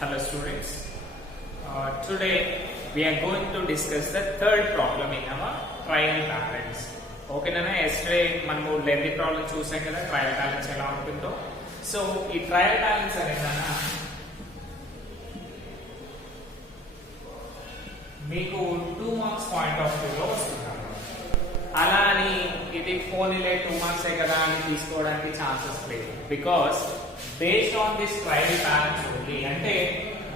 Hello students. Today we are going to discuss the third problem in our trial balance. Okay nana, yesterday manamu lengthy problem chusam kada trial balance ela untundo. So ee trial balance anedana మీకు 2 marks point of view లో వస్తున్నారు. అలా అని ఇది ఫోన్లే 2 మార్క్సే కదా అని తీసుకోవడానికి ఛాన్సెస్ లేదు. Because based on this trial balance only, అంటే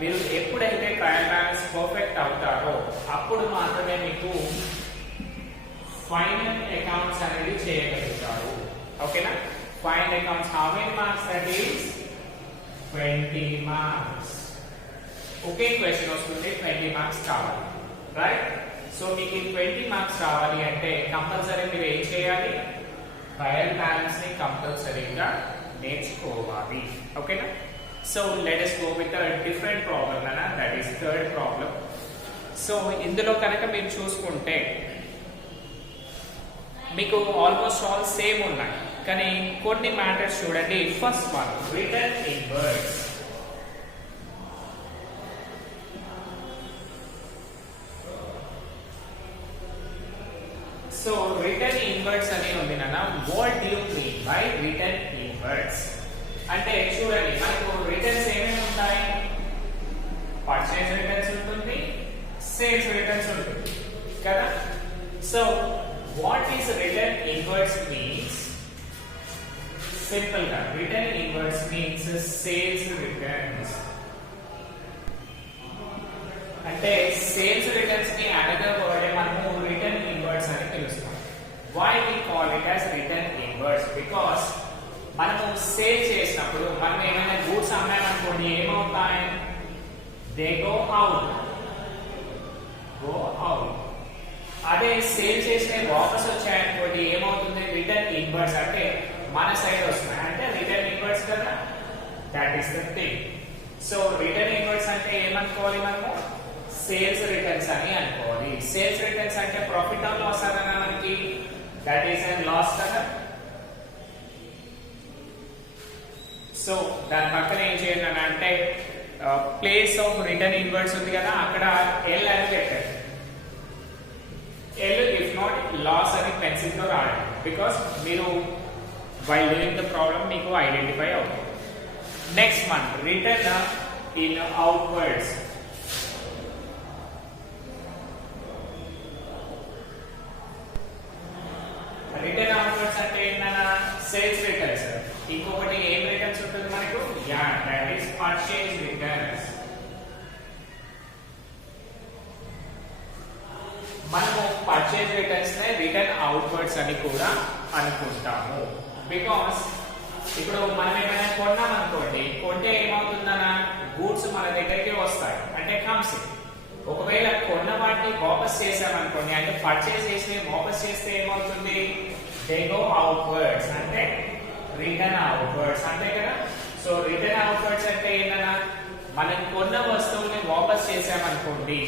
మీరు ఎప్పుడైతే ట్రయల్ బ్యాలెన్స్ పర్ఫెక్ట్ అవుతారో అప్పుడు మాత్రమే మీకు ఫైనల్ అకౌంట్స్ అనేది చేయగలుగుతారు. ఓకేనా? Final accounts how many marks? That is 20 మార్క్స్. ఒకే క్వశ్చన్ వస్తుంది, 20 మార్క్స్ కావాలి, రైట్? సో మీకు 20 మార్క్స్ రావాలి అంటే కంపల్సరీ మీరు ఏం చేయాలి? ట్రయల్ బ్యాలెన్స్ ని కంపల్సరీగా నేర్చుకోవాలి. ఓకేనా? So let us go with a different problem అన్న, that is third problem. So ఇందులో కనుక మీరు చూసుకుంటే మీకు ఆల్మోస్ట్ ఆల్ సేమ్ ఉన్నాయి, కానీ కొన్ని మ్యాటర్స్ చూడండి. First one, return inwards. So return inwards అని ఉంది నాన్న. What do you mean by return inwards అంటే చూడండి, మనకు రిటర్న్స్ ఏమేమి ఉంటాయి? పర్చేజ్ రిటర్న్స్ ఉంటుంది, సేల్స్ రిటర్న్స్ ఉంటుంది కదా. So what is return inwards means? Simple గా return inwards means sales returns. అంటే సేల్స్ రిటర్న్స్ ని అనదర్ వర్డ్ మనము రిటర్న్ ఇన్వర్స్ అని పిలుస్తాం. why we call it as return inverse? because మనము సేల్ చేసినప్పుడు మనం ఏమైనా గూడ్స్ అమ్మామనుకోండి, ఏమవుతాయి? They go out. అదే సేల్ చేసిన వాపస్ వచ్చాయనుకోండి, ఏమవుతుంది? రిటర్న్ ఇన్వర్స్, అంటే మన సైడ్ వస్తున్నాయి, అంటే రిటర్న్ ఇన్వర్స్ కదా. That is the thing. So return inwards అంటే ఏమనుకోవాలి మనము? సేల్స్ రిటర్న్స్ అని అనుకోవాలి. సేల్స్ రిటర్న్స్ అంటే ప్రాఫిట్ ఆర్ లాస్ అన్నా మనకి, దట్ ఈస్ అండ్ లాస్ కదా. సో దాని పక్కన ఏం చేయండి అంటే ప్లేస్ ఆఫ్ రిటర్న్ ఇన్వర్స్ ఉంది కదా, అక్కడ ఎల్ అని పెట్టండి. ఎల్ ఇఫ్ నాట్ లాస్ అని పెన్సిల్ తో రాయండి, బికాస్ మీరు వైల్ డూయింగ్ ద ప్రాబ్లం మీకు ఐడెంటిఫై అవుతుంది. Next one, return in outwards. Return outwards అంటే ఏంటన్నా? Sales returns. ఇంకొకటి ఏం రిటర్న్స్ ఉంటుంది మనకు? Yeah, that is purchase returns. మనము పర్చేజ్ రిటర్న్స్ నే రిటర్న్ అవుట్వర్డ్స్ అని కూడా అనుకుంటాము. బికాస్ ఇప్పుడు మనం ఏమైనా కొన్నాం అనుకోండి, కొంటే ఏమవుతుందన్నా? గూడ్స్ మన దగ్గరికి వస్తాయి, అంటే కమ్స్. ఒకవేళ కొన్న వాటిని వాపస్ చేసామనుకోండి, అంటే పర్చేజ్ చేసి వాపస్ చేస్తే ఏమవుతుంది? దే గో అవుట్వర్డ్స్, అంటే రిటర్న్ అవుట్వర్డ్స్, అంతే కదా. సో రిటర్న్ అవుట్వర్డ్స్ అంటే ఏంటన్నా? మనం కొన్న వస్తువుని వాపస్ చేసామనుకోండి,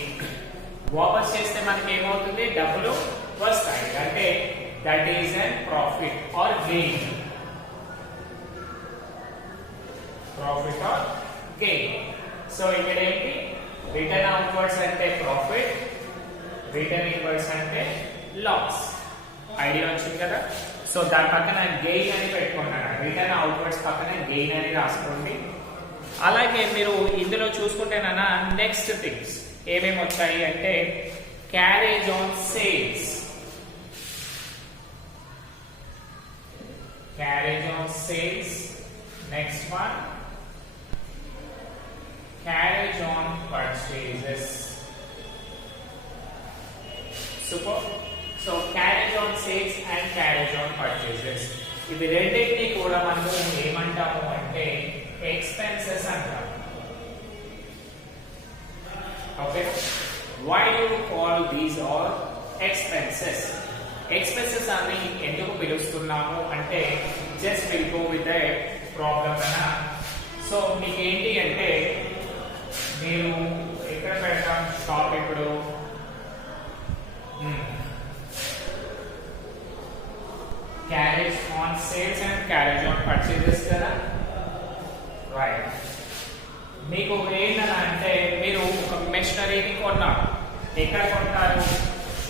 వాపస్ చేస్తే మనకి ఏమవుతుంది? డబ్బులు వస్తాయి, అంటే that is an profit or gain. Profit or gain. So ఇక్కడ ఏంటి? రిటర్న్ అవుట్వర్డ్స్ అంటే ప్రాఫిట్, రిటర్న్ ఇన్వర్స్ అంటే లాస్. ఐడియా వచ్చింది కదా. సో దాని పక్కన గెయిన్ అని పెట్టుకున్నాను, రిటర్న్ అవుట్వర్డ్స్ పక్కన గెయిన్ అని రాసుకోండి. అలాగే మీరు ఇందులో చూసుకుంటేనన్నా నెక్స్ట్ థింగ్స్ ఏమేమి వచ్చాయి అంటే carriage on sales. Carriage on sales. Next one, carriage on purchases. Super. So carriage on sales and carriage on purchases, ఇవి రెండింటిని కూడా మనము ఏమంటాము అంటే ఎక్స్పెన్సెస్ అంటాము. Okay, why do you call these all expenses? Expenses అని ఎందుకు పిలుస్తున్నాము అంటే just will go with the problem అన్న. సో మీకు ఏంటి అంటే మీరు ఎక్కడ పెడతాం షాప్? ఇప్పుడు carriage on sales and carriage on purchases కదా, రైట్? మీకు ఏ ఏంటలా అంటే మీరు ఒక మెషినరీని కొన్నారు, ఎక్కడ కొంటారు?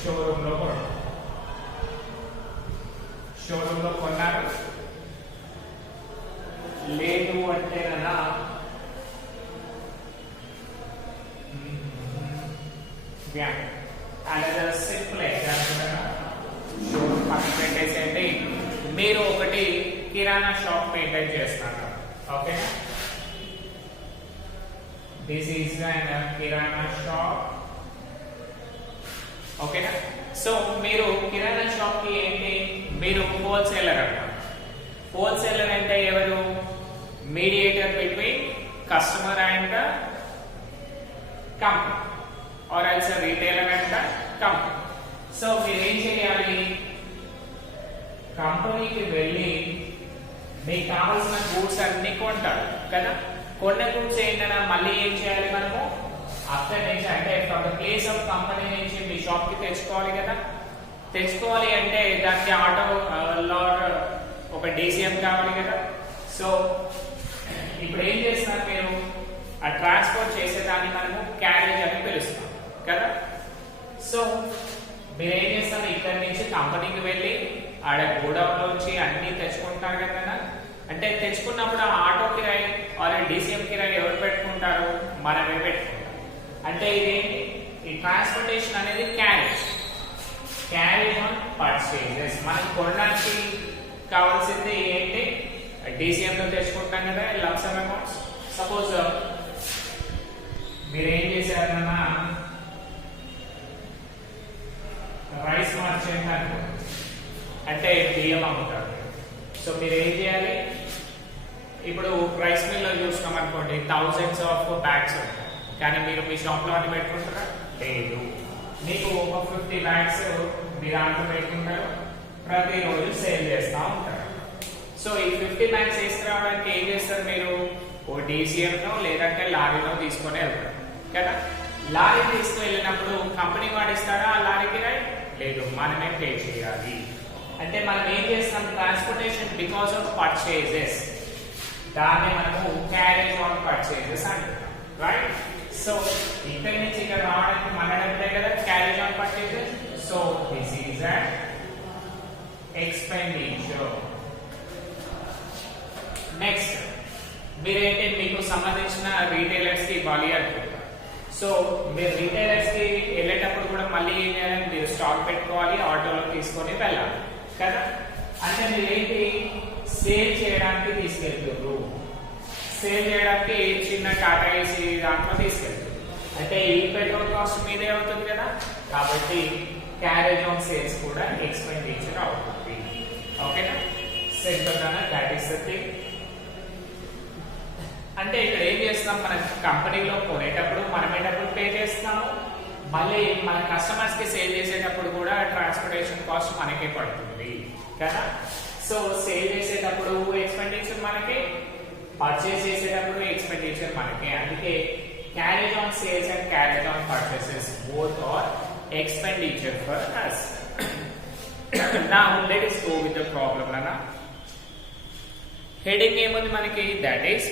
షోరూమ్ లో కొన్నారు. షోరూమ్ లో కొన్నారు. లేదు అంటే కదా అనదర్ సింపుల్ ఎగ్జాంపుల్ షోరూమ్ పక్కన పెట్టేసేయండి. మీరు ఒకటి కిరాణా షాప్ మెయింటైన్ చేస్తున్నారు, ఓకేనా? దిస్ ఈజ్ కిరాణా షాప్, ఓకేనా? సో మీరు కిరాణా షాప్ కి ఏంటి, మీరు హోల్సేలర్ అన్నమాట. హోల్సేలర్ అంటే ఎవరు? Mediator between customer and the company, or else retailer and the company. So మీరు ఏం చేయాలి? కంపెనీకి వెళ్ళి మీకు కావాల్సిన గూడ్స్ అన్ని కొంటారు కదా. కొన్న గూడ్స్ ఏంటన్నా మళ్ళీ ఏం చేయాలి మనము? అక్కడి నుంచి అంటే from the place of company నుంచి మీ షాప్ కి తెచ్చుకోవాలి కదా. తెచ్చుకోవాలి అంటే దానికి ఆటో లార్ ఒక డీసీఎం కావాలి కదా. సో ఇప్పుడు ఏం చేస్తున్నారు మీరు? ఆ ట్రాన్స్పోర్ట్ చేసేదాన్ని మనము క్యారేజ్ అని పిలుస్తాం కదా. సో మీరు ఏం చేస్తారు? ఇక్కడి నుంచి కంపెనీకి వెళ్ళి ఆడ గోడౌన్ నుంచి అన్ని తెచ్చుకుంటారు కదా. అంటే తెచ్చుకున్నప్పుడు ఆ ఆటో కిరాయి ఆర్ డీసీఎం కిరాయి ఎవరు పెట్టుకుంటారు? మనమే పెట్టుకుంటాం. అంటే ఇదేంటి? ఈ ట్రాన్స్పోర్టేషన్ అనేది క్యారేజ్ ఆన్ పర్చేజెస్. మనకి కొనడానికి కావాల్సింది ఏంటి? డీసీఎం లో తెచ్చుకుంటాం కదా లంసమ్ అమౌంట్స్. సపోజ్ మీరు ఏం చేశారన్నా రైస్ మార్చెంట్ అనుకో, అంటే బియ్యం అమ్ముతారు. సో మీరు ఏం చేయాలి? ఇప్పుడు రైస్ మిల్ లో చూసినాం అనుకోండి, థౌజండ్స్ ఆఫ్ బ్యాగ్స్ ఉంటాయి, కానీ మీరు మీ షాప్ లో అన్ని పెట్టుకుంటారా? లేదు. మీకు ఒక 50 బ్యాగ్స్ మీ దాంట్లో పెట్టుకుంటారు, ప్రతిరోజు సేల్ చేస్తూ ఉంటారు. సో ఈ 50 బ్యాగ్స్ తీసుకురావడానికి ఏం చేస్తారు? మీరు ఓ డీసీఎం లో లేదంటే లారీలో తీసుకొని వెళ్తారు కదా. లారీ తీసుకువెళ్ళినప్పుడు కంపెనీ వాడిస్తారా ఆ లారీకి? రైట్? లేదు, మనమే పే చేయాలి. అంటే మనం ఏం చేస్తాం? ట్రాన్స్పోర్టేషన్ బికాస్ ఆఫ్ పర్చేజెస్, దాన్ని మనము క్యారేజ్ ఆన్ పర్చేజెస్ అంటాం, రైట్? సో ఇక్కడి నుంచి ఇక్కడ రావడానికి మన డబ్బులే కదా carriage on purchases. So this is an expenditure. Next మీరేంటి, మీకు సంబంధించిన రీటైలర్స్ కి ఇవ్వాలి అనుకుంటారు. సో మీరు రీటైలర్స్ కి వెళ్ళేటప్పుడు కూడా మళ్ళీ ఏం చేయాలి? మీరు స్టాక్ పెట్టుకోవాలి, ఆటోలో తీసుకొని వెళ్ళాలి కదా. అంటే మీరు ఏంటి? సేల్ చేయడానికి తీసుకెళ్తారు. సేల్ చేయడానికి చిన్న టాటా ఏసీ దాంట్లో తీసుకెళ్తారు. అంటే ఈ పెట్రోల్ కాస్ట్ మీదే అవుతుంది కదా. కాబట్టి క్యారేజ్ ఆన్ సేల్స్ కూడా ఎక్స్పెండిచర్ అవుతుంది, ఓకేనా? సింపుల్ గానా దట్ ఈస్ ద థింగ్. అంటే ఇక్కడ ఏం చేస్తున్నాం? మన కంపెనీలో కొనేటప్పుడు మనమే డబ్బులు పే చేస్తున్నాము, మళ్ళీ మన కస్టమర్స్ కి సేల్ చేసేటప్పుడు కూడా ట్రాన్స్పోర్టేషన్ కాస్ట్ మనకే పడుతుంది కదా. సో సేల్ చేసేటప్పుడు ఎక్స్పెండిచర్ మనకి, పర్చేస్ చేసేటప్పుడు ఎక్స్పెండిచర్ మనకి. అందుకే carriage on sales and carriage on purchases both are expenditure for us. Now let us go with the problem nana. Heading ఏముంది మనకి? that is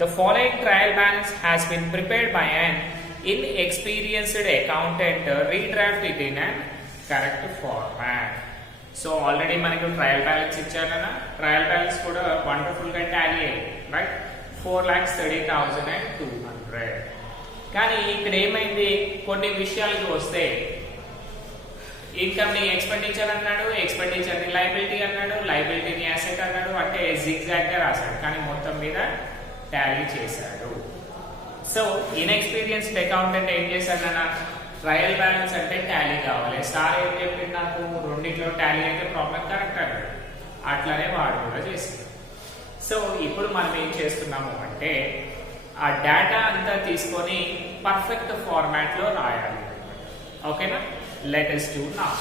the following trial balance has been prepared by an inexperienced accountant. Redraft it in a correct format. So already మనకు trial balance ఇచ్చారనా. Trial balance కూడా వండర్ఫుల్ గా టాలీ అయ్యింది, రైట్? 4,30,200. కానీ ఇక్కడ ఏమైంది? కొన్ని విషయాలకి వస్తే ఇన్కమ్ ని ఎక్స్పెండిచర్ అన్నాడు, ఎక్స్పెండిచర్ ని లయబిలిటీ అన్నాడు, లయబిలిటీని అసెట్ అన్నాడు. అంటే జిగ్జాగ్ గా రాశాడు, కానీ మొత్తం మీద టాలీ చేశాడు. సో ఇన్ఎక్స్పీరియన్స్డ్ అకౌంటెంట్ ఏం చేశాడన్న? ట్రయల్ బ్యాలెన్స్ అంటే టాలీ కావాలి. సార్ ఏం చెప్పింది? నాకు రెండింటిలో టాలీ అయితే ప్రాబ్లం కరెక్ట్ అన్నాడు. అట్లానే వాడు కూడా చేశాడు. సో ఇప్పుడు మనం ఏం చేస్తున్నాము అంటే ఆ డేటా అంతా తీసుకొని పర్ఫెక్ట్ ఫార్మాట్ లో రాయాలి, ఓకేనా? Let us do now.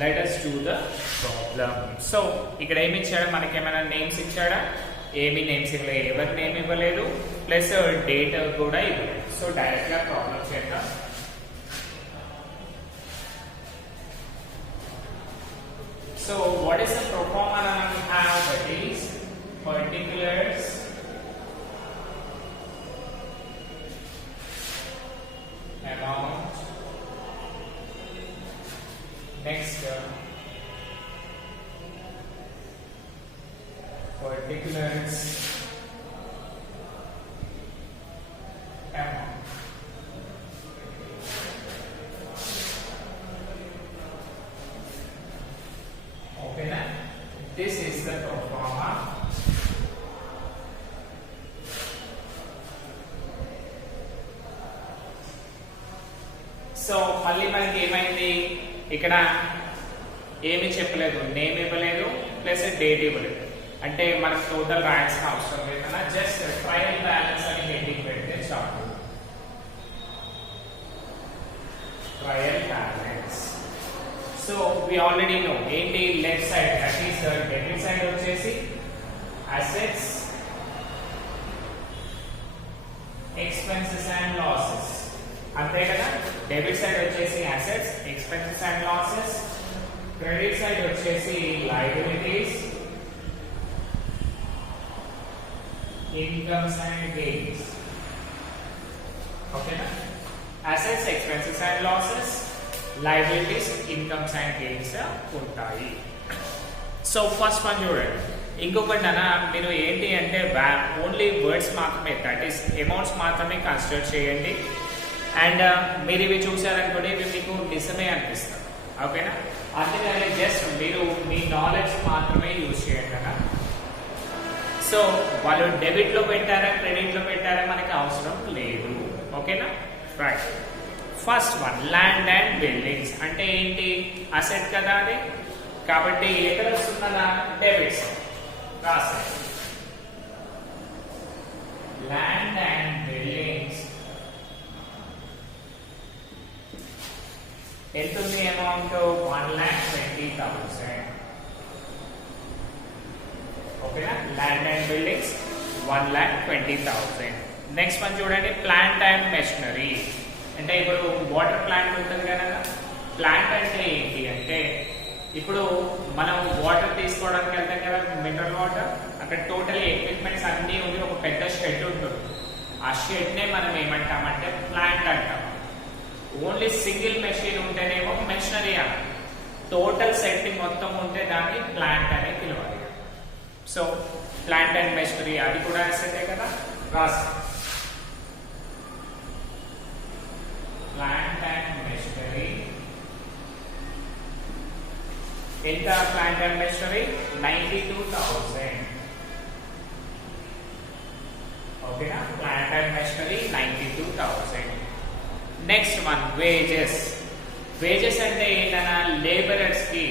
Let us do the problem. So ఇక్కడ ఏమి ఇచ్చాడు, మనకి ఏమైనా నేమ్స్ ఇచ్చాడా? ఏమి నేమ్స్ ఇవ్వలేదు, ఎవరి నేమ్ ఇవ్వలేదు, ప్లస్ డేట్ కూడా ఇవ్వలేదు. సో డైరెక్ట్ గా ప్రాబ్లం చేద్దాం. So what is the proforma that we have? That is particulars amount. Next particulars amount. Okay, now this is the proforma. So మళ్ళీ మనకి ఏమైంది, ఇక్కడ ఏమి చెప్పలేదు, నేమ్ ఇవ్వలేదు, ప్లస్ డేట్ ఇవ్వలేదు. అంటే మనకు టోటల్ రాయాల్సిన అవసరం లేదన్నా, జస్ట్ ట్రయల్ బ్యాలెన్స్ అని హెడ్డింగ్ పెడితే చాలు. Trial balance. So we already know ఏంటి, left side that is debit side వచ్చేసి అసెట్స్, ఎక్స్పెన్సెస్ అండ్ లాసెస్, అంతే కదా. డెబిట్ సైడ్ వచ్చేసి assets, expenses and losses. Credit side వచ్చేసి లయబిలిటీస్, ఇన్కమ్స్ అండ్ గెయిన్స్. ఓకేనా, assets, expenses and losses, liabilities, incomes and gains ఉంటాయి. So first one చూడండి. ఇంకొకటి అన్న, మీరు ఏంటి అంటే ఓన్లీ వర్డ్స్ మాత్రమే, దట్ ఈస్ అమౌంట్స్ మాత్రమే కన్సిడర్ చేయండి. అండ్ మీరు ఇవి చూసారనుకోండి, ఇవి మీకు నిజమే అనిపిస్తారు. ఓకేనా, అందుకని జస్ట్ మీరు మీ నాలెడ్జ్ మాత్రమే యూజ్ చేయండి అన్న. సో వాళ్ళు డెబిట్ లో పెట్టారా, క్రెడిట్ లో పెట్టారా మనకి అవసరం లేదు. ఓకేనా, right. First one land and buildings అంటే ఏంటి, అసెట్ కదా అది. కాబట్టి ఎక్కడ వస్తుందా, డెబిట్స్ రాసే. ల్యాండ్ అండ్ బిల్డింగ్స్ ఎంత ఉంది అమౌంట్, 1,20,000. ఓకేనా, land and buildings 1,20,000. Next one చూడండి, ప్లాంట్ అండ్ మెషినరీ. అంటే ఇప్పుడు వాటర్ ప్లాంట్ ఉంటుంది కదా, ప్లాంట్ అంటే ఏంటి అంటే ఇప్పుడు మనం వాటర్ తీసుకోవడానికి వెళ్తాం కదా, మినరల్ వాటర్, అక్కడ టోటల్ ఎక్విప్మెంట్స్ అన్నీ ఉండి ఒక పెద్ద షెడ్ ఉంటుంది. ఆ షెడ్ నే మనం ఏమంటామంటే ప్లాంట్ అంటాం. ఓన్లీ సింగిల్ మెషిన్ ఉంటేనేమో మెషినరీ అని, టోటల్ సెట్టింగ్ మొత్తం ఉంటే దాన్ని ప్లాంట్ అని పిలవాలి. సో ప్లాంట్ అండ్ మెషినరీ అది కూడా అసెటే కదా, రాసి. ప్లాంట్ అండ్ మెషినరీ ఎంత, ప్లాంట్ అండ్ మెషినరీ 92,000. ఓకేనా, plant and machinery 92,000. Next one wages. Wages అంటే ఏంటన్నా, లేబరర్స్ కి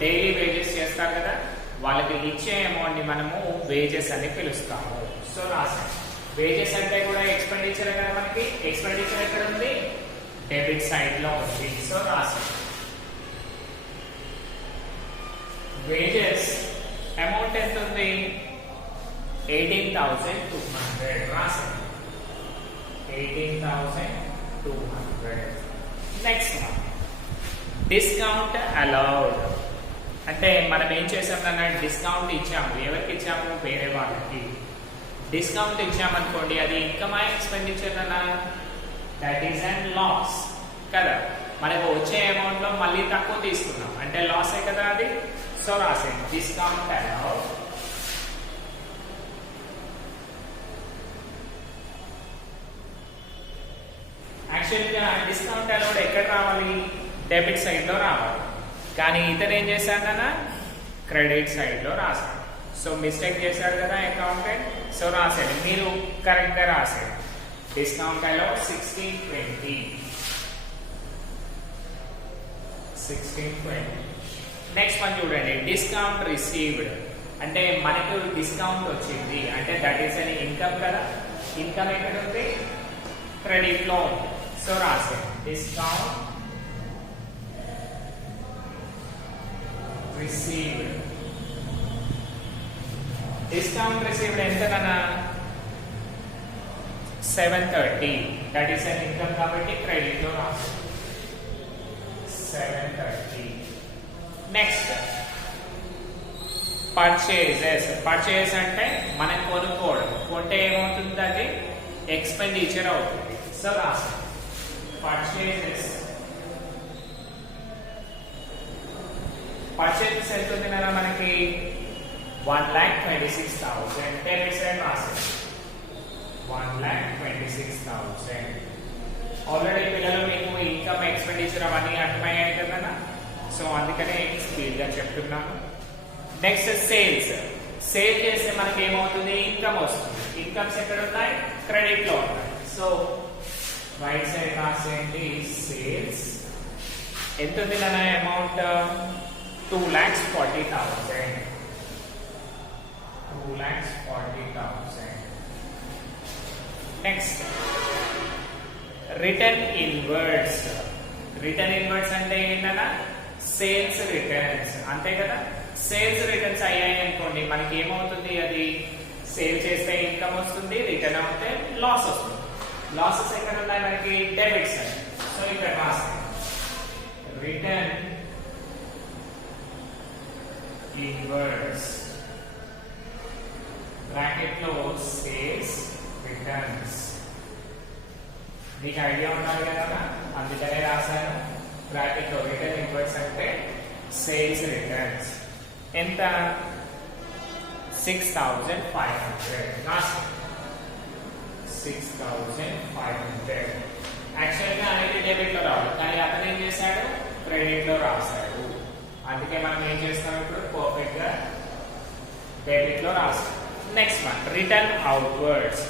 డైలీ వేజెస్ చేస్తారు కదా, వాళ్ళకి ఇచ్చే అమౌంట్ ని మనము వేజెస్ అని పిలుస్తాము. సో రాసాం, వేజెస్ అంటే కూడా ఎక్స్పెండిచర్ కదా, మనకి ఎక్స్పెండిచర్ ఎక్కడ ఉంది, డెబిట్ సైడ్ లో ఉంది. సో రాసాం, వేజెస్ అమౌంట్ ఎంత ఉంది, 18,200. రాసాం, 18,200. Next one discount allowed. అంటే మనం ఏం చేసామన్నా, డిస్కౌంట్ ఇచ్చాము. ఎవరికి ఇచ్చాము, వేరే వాళ్ళకి డిస్కౌంట్ ఇచ్చామనుకోండి, అది ఇన్కమ్ ఎక్స్పెండిచర్ అన్నా, దట్ ఈస్ అండ్ లాస్ కదా. మనకు వచ్చే అమౌంట్ లో మళ్ళీ తక్కువ తీసుకున్నాం అంటే లాసే కదా అది. సో రాసే డిస్కౌంట్ అలౌడ్. యాక్చువల్గా డిస్కౌంట్ అలౌడ్ ఎక్కడ రావాలి, డెబిట్ సైడ్ లో రావాలి. కానీ ఇతను ఏం చేశాడన్నా, క్రెడిట్ సైడ్ లో రాశాడు. సో మిస్టేక్ చేశాడు కదా అకౌంటెంట్. సో రాసాడు, మీరు కరెక్ట్ గా రాసాడు. Discount allowed 1620. 1620. నెక్స్ట్ వన్ చూడండి, డిస్కౌంట్ రిసీవ్డ్. అంటే మనకు డిస్కౌంట్ వచ్చింది అంటే దట్ ఈస్ అని ఇన్కమ్ కదా. ఇన్కమ్ ఎక్కడ ఉంది, క్రెడిట్ లో ఉంది. సో రాసాడు డిస్కౌంట్ received. Discount received ఎంతనా 730. That is an income కాబట్టి క్రెడిట్ లో రాస్తాం 730. నెక్స్ట్ పర్చేస్ అంటే మనం కొనుక్కోవడం. కొంటే ఏమవుతుంది, అది ఎక్స్పెండిచర్ అవుతుంది. సో రాస్తాం పర్చేసెస్ ఎంత ఉంది కదా మనకి 1,26,000. డెబిట్ సైడ్ రాస్తాం 1,26,000. ఆల్రెడీ పిల్లలు మీకు ఇన్కమ్ ఎక్స్పెండిచర్ అవన్నీ అర్థమయ్యాయి కదా, సో అందుకనే స్పీడ్ గా చెప్తున్నాను. నెక్స్ట్ సేల్ చేస్తే మనకి ఏమవుతుంది, ఇన్కమ్ వస్తుంది. ఇన్కమ్స్ ఎక్కడ ఉన్నాయి, క్రెడిట్ లో ఉన్నాయి. సో రైట్ సైడ్ రాసేయండి సేల్స్. ఎంత ఉంది నా amount 2,40,000. 2,40,000. Next return inwards. Return inwards అంటే ఏంటన్నా, సేల్స్ రిటర్న్స్ అంతే కదా. సేల్స్ రిటర్న్స్ అయ్యాయి అనుకోండి, మనకి ఏమవుతుంది, అది సేల్ చేస్తే ఇన్కమ్ వస్తుంది, రిటర్న్ అవుతే లాస్ వస్తుంది. లాసెస్ ఎక్కడ ఉన్నాయి మనకి, డెబిట్ సైడ్. సో ఇక్కడ రాస్తాం రిటర్న్ ఇన్వర్డ్స్ బ్రాకెట్ లో సేల్స్ రిటర్న్స్. మీకు ఐడియా ఉండాలి కదా, అందుకనే రాశాను బ్రాకెట్ లో రిటర్న్ ఇన్వర్డ్స్ అంటే సేల్స్ రిటర్న్స్. ఎంత 6,500. రాస్తాం 6,500. యాక్చువల్ గా అనేది డెబిట్ లో రావాలి, కానీ అతను ఏం చేశాడు, క్రెడిట్ లో రాశాడు. అందుకే మనం ఏం చేస్తాం, ఇప్పుడు పర్ఫెక్ట్ గా డెబిట్ లో రాస్తాం. Next one return outwards.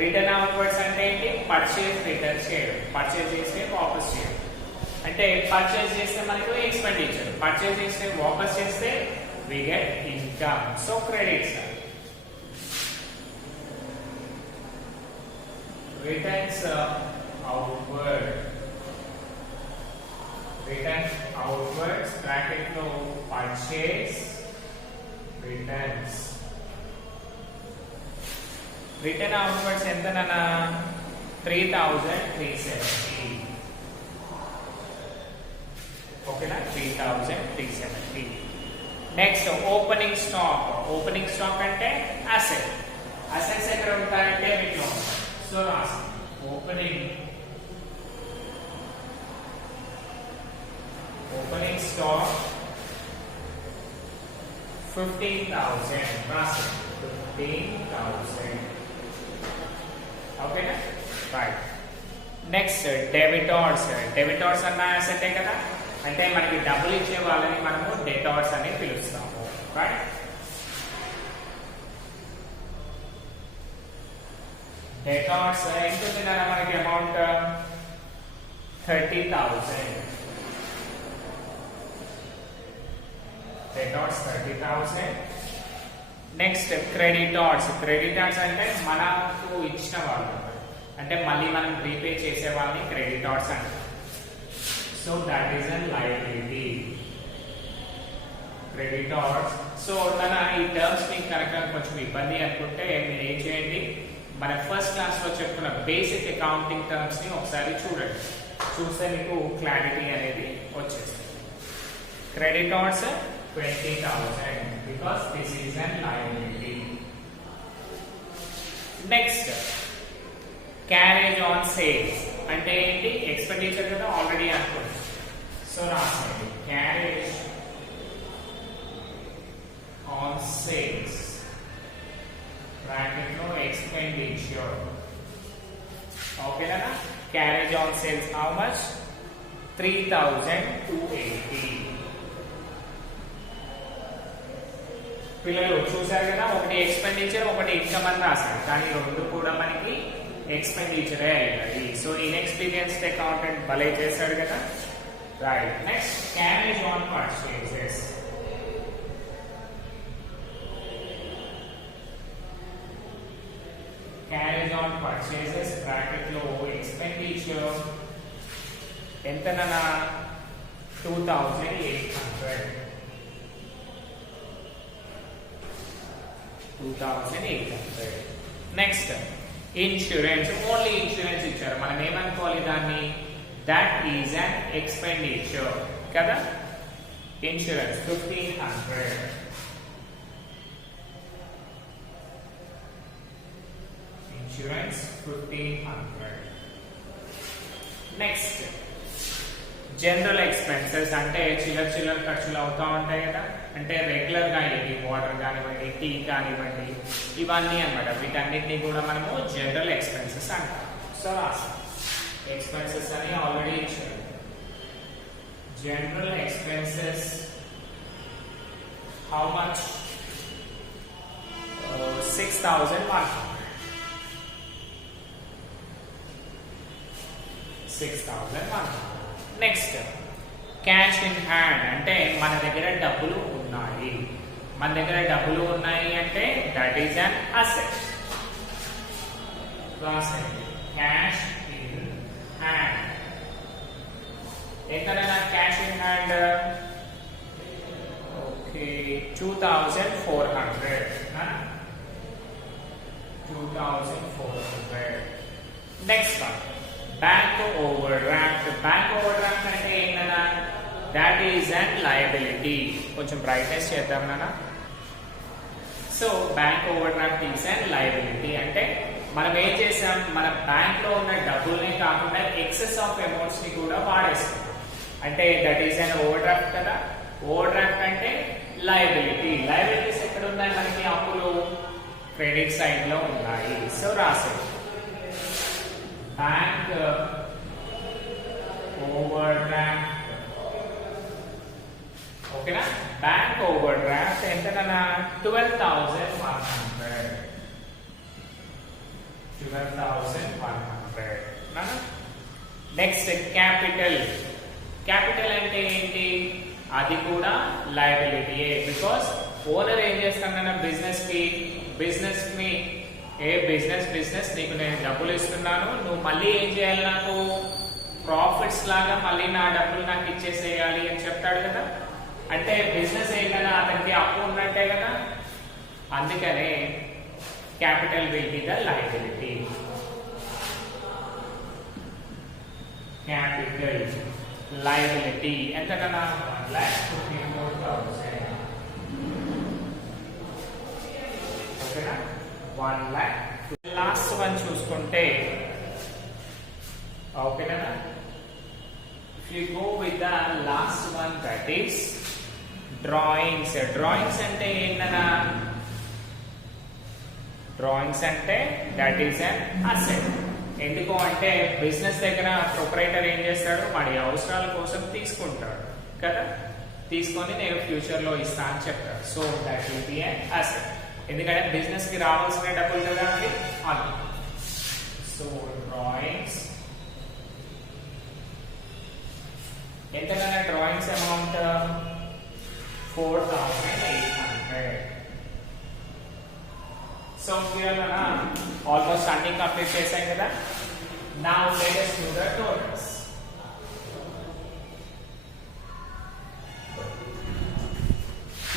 Return outwards అంటే ఏంటి, పర్చేజ్ రిటర్న్ చేయడం. పర్చేజ్ చేస్తే వాపస్ చేయడం. అంటే పర్చేజ్ చేస్తే మనకు ఎక్స్పెండిచర్, పర్చేజ్ చేస్తే వాపస్ చేస్తే we get income. So credit side. Returns outward. Returns outwards bracket లో purchase returns. Return outwards ఎంత నానా 3,370. ఓకేనా 3,370. Next opening stock. Opening stock అంటే అసెట్. అసెట్స్ ఎక్కడ ఉంటాయంటే వీటిలో ఉంటాయి. సో రాస్తాం ఓపెనింగ్ స్టాక్ 15,000. రాస్తాం 15,000. ఓకేనా రైట్. Next debtors. డెబిటార్స్ అన్న అసెటే కదా, అంటే మనకి డబ్బులు ఇచ్చే వాళ్ళని మనము డెటార్స్ అని పిలుస్తాము. రైట్. డెటార్స్ ఎంత ఉంది మనకి అమౌంట్ 30,000. డెటార్స్ 30,000. Next creditors. క్రెడిటార్స్ అంటే మనకు ఇచ్చిన వాళ్ళు, అంటే మళ్ళీ మనం ప్రీపే చేసే వాళ్ళని క్రెడిటార్స్ అంటారు. So that is a liability. Creditors. So నన్ను ఈ టర్మ్స్ మీకు కనుక కొంచెం ఇబ్బంది అనుకుంటే మీరు ఏం చేయండి, మన ఫస్ట్ క్లాస్ లో చెప్పుకున్న బేసిక్ అకౌంటింగ్ టర్మ్స్ ని ఒకసారి చూడండి. చూస్తే మీకు క్లారిటీ అనేది వచ్చేస్తుంది. క్రెడిటార్స్ 20,000 because this is an liability. Next carriage on sales అంటే ఏంటి, ఎక్స్పెండిచర్ కదా ఆల్రెడీ అనుకోండి. సో రాసుకోండి క్యారేజ్ ఆన్ సేల్స్ బ్రాకెట్ లో ఎక్స్పెండిచర్. ఓకేనా. Carriage on sales how much 3,280. పిల్లలు చూసారు కదా, ఒకటి ఎక్స్పెండిచర్ ఒకటి ఇన్కమ్ అని రాశారు, కానీ రెండు కూడా మనకి ఎక్స్పెండిచరే అయ్యాయి. సో ఇన్ఎక్స్పీరియన్స్డ్ అకౌంటెంట్ భలే చేశాడు కదా. Right. Next carriage on purchases. Carriage on purchases bracket లో ఎక్స్పెండిచర్ ఎంతనా 2,800. 2800. నెక్స్ట్ ఇన్సూరెన్స్, ఓన్లీ ఇన్సూరెన్స్ ఇచ్చారు, మనం ఏమనుకోవాలి దాన్ని, దట్ ఈజ్ అన్ ఎక్స్పెండిచర్ కదా. ఇన్సూరెన్స్ 1500. ఇన్సూరెన్స్ 1500. నెక్స్ట్ జనరల్ ఎక్స్పెన్సెస్, అంటే చిల్లర ఖర్చులు అవుతూ ఉంటాయి కదా, అంటే రెగ్యులర్ గా ఇది వాటర్ కానివ్వండి, టీ కానివ్వండి, ఇవన్నీ అన్నమాట. వీటన్నిటిని కూడా మనము జనరల్ ఎక్స్పెన్సెస్ అంటాం. సో రాస్తాం ఎక్స్పెన్సెస్ అని ఆల్రెడీ ఇచ్చారు. General expenses how much, 6100. 6100. Next cash in hand, అంటే మన దగ్గర డబ్బులు ఉన్నాయి. మన దగ్గర డబ్బులు ఉన్నాయి అంటే that is an asset. Cash in hand. ఎక్కడ cash in hand, okay 2400. 2400. Next one bank overdraft. Bank overdraft అంటే ఏంటన్నా, దాట్ ఈజ్ అండ్ లయబిలిటీ. కొంచెం బ్రైట్నెస్ చేద్దాం నాన్న. So bank overdraft is an liability అంటే మనం ఏం చేసాం, మన బ్యాంక్ లో ఉన్న డబ్బుల్ని కాకుండా ఎక్సెస్ ఆఫ్ అమౌంట్స్ ని కూడా వాడేస్తాం. అంటే that is and over draft కదా. ఓవర్ డ్రాఫ్ట్ అంటే లయబిలిటీ. లయబిలిటీస్ ఎక్కడ ఉన్నాయి మనకి, అప్పులు క్రెడిట్ సైడ్ లో ఉన్నాయి. సో రాసేది బ్యాంక్ ఓవర్ డ్రాఫ్ట్. ఓకేనా, బ్యాంక్ ఓవర్ డ్రాఫ్ట్ ఎంతనా, 12,100. 12,100. Next capital. క్యాపిటల్ అంటే ఏంటి, అది కూడా లయబిలిటీయే. బికాస్ ఓనర్ ఏం చేస్తాడన్నా బిజినెస్ ని ఏ బిజినెస్ నీకు నేను డబ్బులు ఇస్తున్నాను, నువ్వు మళ్ళీ ఏం చేయాలి, నాకు ప్రాఫిట్స్ లాగా మళ్ళీ నా డబ్బులు నాకు ఇచ్చేసేయాలి అని చెప్తాడు కదా. అంటే బిజినెస్ ఏంటన్నా అతనికి అప్పు ఉన్నట్టే కదా. అందుకనే capital will be the liability. Capital liability ఎంతకన్నా, 1,54,000. ఓకేనా, 1 lakh. లాస్ట్ వన్ చూసుకుంటే ఓకేనా, if you go with the last one that is drawings. Drawings అంటే ఏంటన్నా, డ్రాయింగ్స్ అంటే దట్ ఈస్ అన్ అసెట్. ఎందుకు అంటే బిజినెస్ దగ్గర ప్రొపరైటర్ ఏం చేస్తాడు, వాడి అవసరాల కోసం తీసుకుంటాడు కదా, తీసుకొని నేను ఫ్యూచర్ లో ఇస్తా అని చెప్తాడు. So that will be an asset. ఎందుకంటే బిజినెస్ కి రావాల్సిన డబ్బులు కదా అండి అది. సో డ్రాయింగ్స్ ఎంతకన్నా, డ్రాయింగ్స్ అమౌంట్ 4,800. సో ఆల్మోస్ట్ అన్ని కంప్లీట్ చేశాం కదా. Now let us do the totals.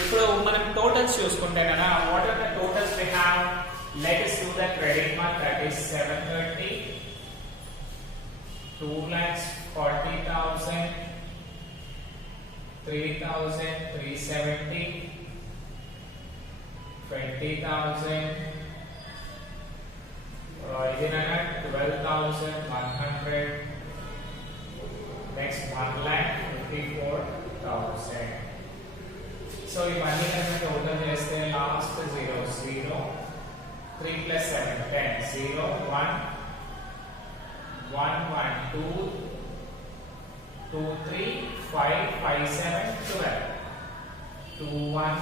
ఇప్పుడు మనం టోటల్స్ చూసుకుంటే కదా, what are the totals we have. Let us do the credit month, that is 730, 2,40,000, 3,370, 20,000, 12,100. Next 1,54,000. So ఇవన్నీ కనుక టోటల్ చేస్తే లాస్ట్ 0 0, 3 plus 7 10, 0 1 1 1 2 2 3 5 5 7 12, 2 1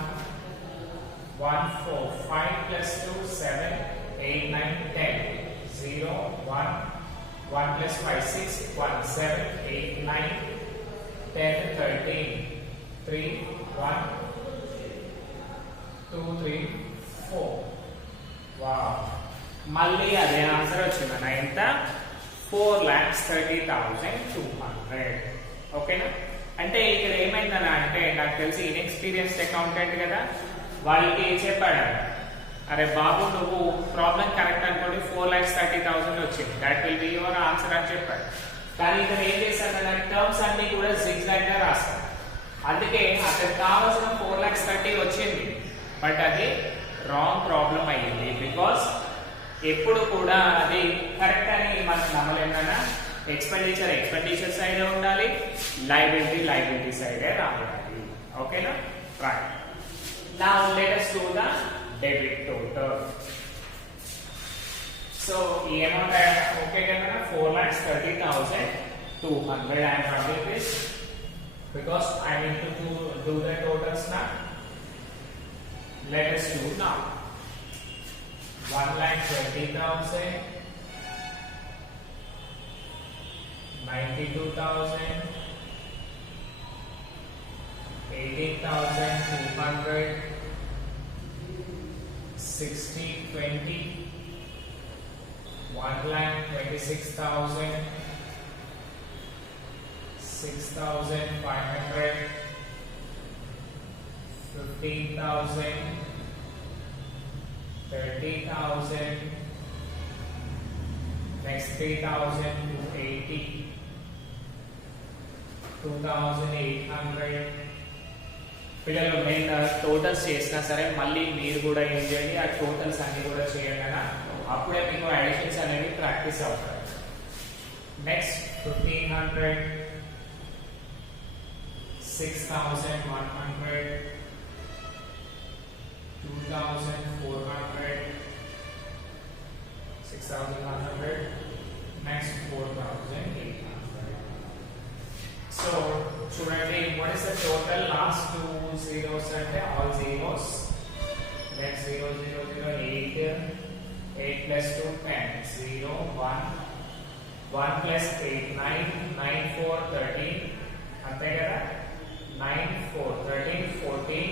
1 4 5 plus 2 7 8 9 10, 0 1 1 plus 5 6 1 7 8 9 10 13, 3 1 2 3 4. వావ్, మళ్ళీ అదే ఆన్సర్ వచ్చిందన్న. ఎంత, 4,30,200. ఓకేనా, అంటే ఇక్కడ ఏమైందన్నా అంటే నాకు తెలిసి ఇన్ఎక్స్పీరియన్స్డ్ అకౌంటెంట్ కదా, వాళ్ళకి చెప్పాడు అరే బాబు నువ్వు ప్రాబ్లం కరెక్ట్ అనుకోండి 4,30,000 వచ్చింది, that will be your answer అని చెప్పాడు. కానీ ఇక్కడ ఏం చేశాను, టర్మ్స్ అన్ని కూడా zigzag గా రాస్తాను. అందుకే అతనికి కావాల్సిన 4,30,000 వచ్చింది, బట్ అది రాంగ్ ప్రాబ్లం అయ్యింది. బికాస్ ఎప్పుడు కూడా అది కరెక్ట్ అని మనకు నమ్మలేదన్నా, ఎక్స్పెండిచర్ సైడే ఉండాలి, లైబిలిటీ సైడే రావాలి. ఓకేనా, right. Now let us do the debit total. So ఈ అమౌంట్ ఓకే కదా, 4,30,200 I am writing this because I need to do the totals now. Let us do now. 1,20,000, 92,000, 18,200, 60,20, 1,26,000, 6,500, 15,000, 30,000, next 3,280, 2,800. పిల్లలు నేను టోటల్స్ చేసినా సరే మళ్ళీ మీరు కూడా ఏం చేయండి, ఆ టోటల్స్ అన్ని కూడా చేయండి కదా, అప్పుడే మీకు అడిషన్స్ అనేవి ప్రాక్టీస్ అవుతాయి. నెక్స్ట్ 1,500, 6,100, 2,400, 6,100, next 4,800. So చూడండి, what is the total? Last two zeros అంటే all zeros. Next 0, 0, 0, 8 plus 2, 10, 0, 1, 1 plus 8, 9, 9, 4, 13, అంతే కదా, 9, 4, 13, 14,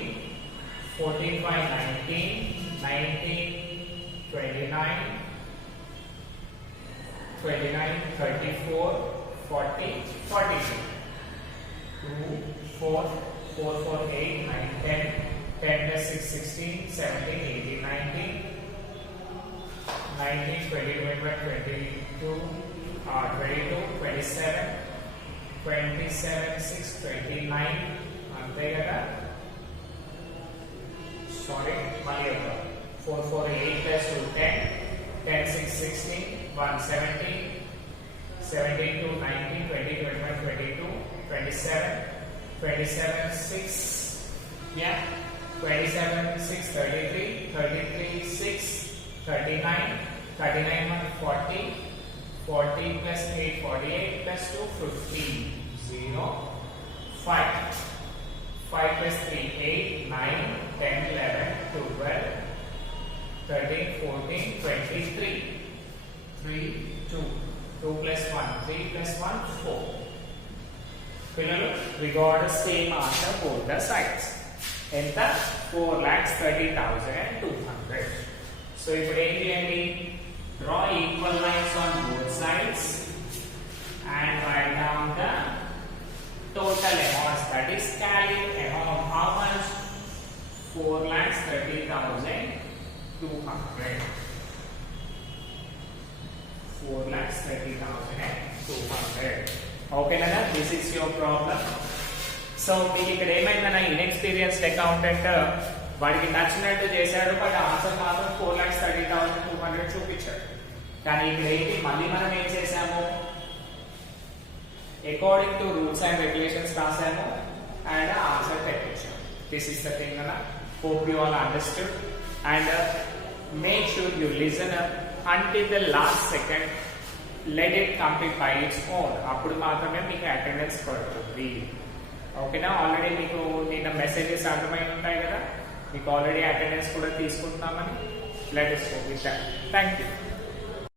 14, 5, 19, 19, 29, 29, 34, 40, 42. 2, 4, 4, 4, 8, 9, 10, 10 plus 6, 16, 17, 18, 19, 19, 20, 21, 22, 22, 27, 27, 6, 29, అంతే కదా, సారీ మళ్ళీ ఒక 4, 4, 8 plus 2, 10, 10, 6, 16, 1, 17, 17, 2, 19, 20, 21, 22, 27, 27, 6, yeah, 27, 6, 33, 33, 6, 39, 39, 1, 40, 40 plus 8, 48 plus 2, 50, 0, 5, 5 plus 3, 8, 9, 10, 11, 12, 13, 14, 23, 3, 2, 2 plus 1, 3 plus 1, 4. పిల్లలు we got the same answer both the sides. ఎంత 4,30,200. సో ఇప్పుడు ఏం చేయండి, draw equal lines on both sides and write down the total amounts, that is carry amount. How much? 4,30,200. 4,30,200. ఓకేనా, this is your problem. So మీకు ఇక్కడ ఏమైందన్నా, inexperienced accountant వాడికి నచ్చినట్టు చేశాడు, బట్ ఆన్సర్ మాత్రం 4,30,200 చూపించాడు. కానీ ఇక్కడ ఏంటి, మళ్ళీ మనం ఏం చేసాము, according to rules and regulations రాసాము అండ్ ఆన్సర్ తెప్పించాము. దిస్ ఇస్ ద థింగ్ అన్న. Hope you all understood and make sure you listen until the last second. Let it complete by its own. అప్పుడు మాత్రమే మీకు అటెండెన్స్ పడుతుంది. ఓకేనా, ఆల్రెడీ మీకు నిన్న మెసేజెస్ అర్థమై ఉంటాయి కదా, మీకు ఆల్రెడీ అటెండెన్స్ కూడా తీసుకుంటున్నామని. Let us go with that. Thank you.